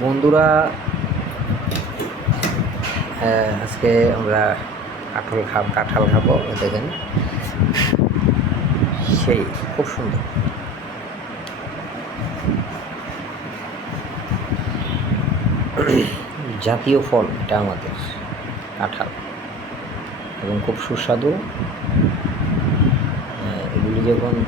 বন্ধুরা হ্যাঁ, আজকে আমরা কাঁঠাল খাব কাঁঠাল খাব দেখেন। সেই খুব সুন্দর। জাতীয় ফল এটা আমাদের কাঁঠাল। এবং খুব সুস্বাদু। আহ, এগুলি যখন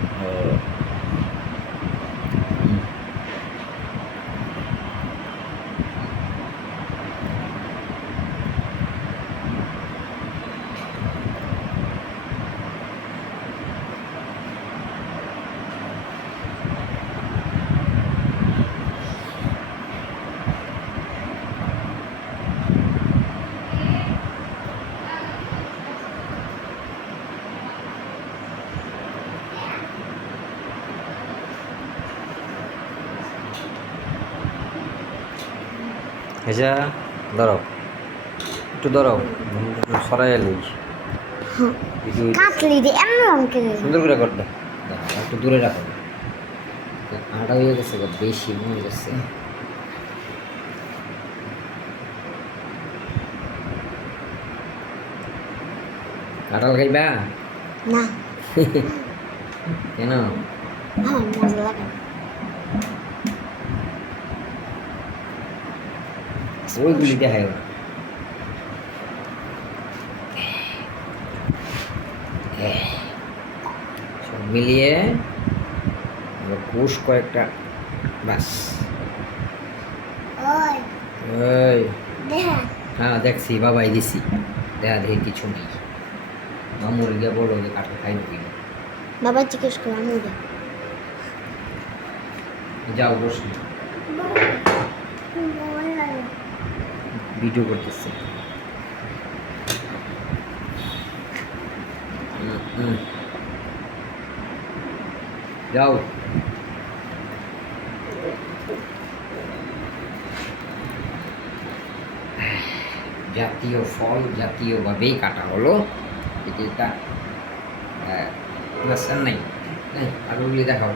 এসা ধরো। একটু ধরো সরাই এলি সুন্দর করে করবে একটু দূরে রাখো। আটা হয়ে গেছে বেশি মনে গেছে। কাঁঠাল খাইবা না। কেন? ওইগুলি দেখাই না সব মিলিয়ে কোষ কয়েকটা বাস হ্যাঁ দেখছি বাবাই দিছি। দেখা দেখি কিছু নেই। মামুর গিয়ে বলো যে কাঠে খাই নাকি? বাবা জিজ্ঞেস করে আমি যাও বসি। ভিডিও করতেছে। যাও। জাতীয় ফল জাতীয়ভাবেই কাটা হলো। এটি বুঝছেন নাই। নাই আরোগুলি দেখাও।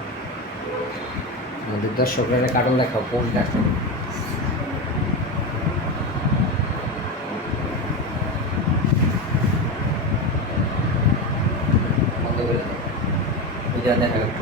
আমাদের দর্শকরা কাটল দেখাও পোস্ট দেখাও বন্ধ করে দাও ওই যা দেখা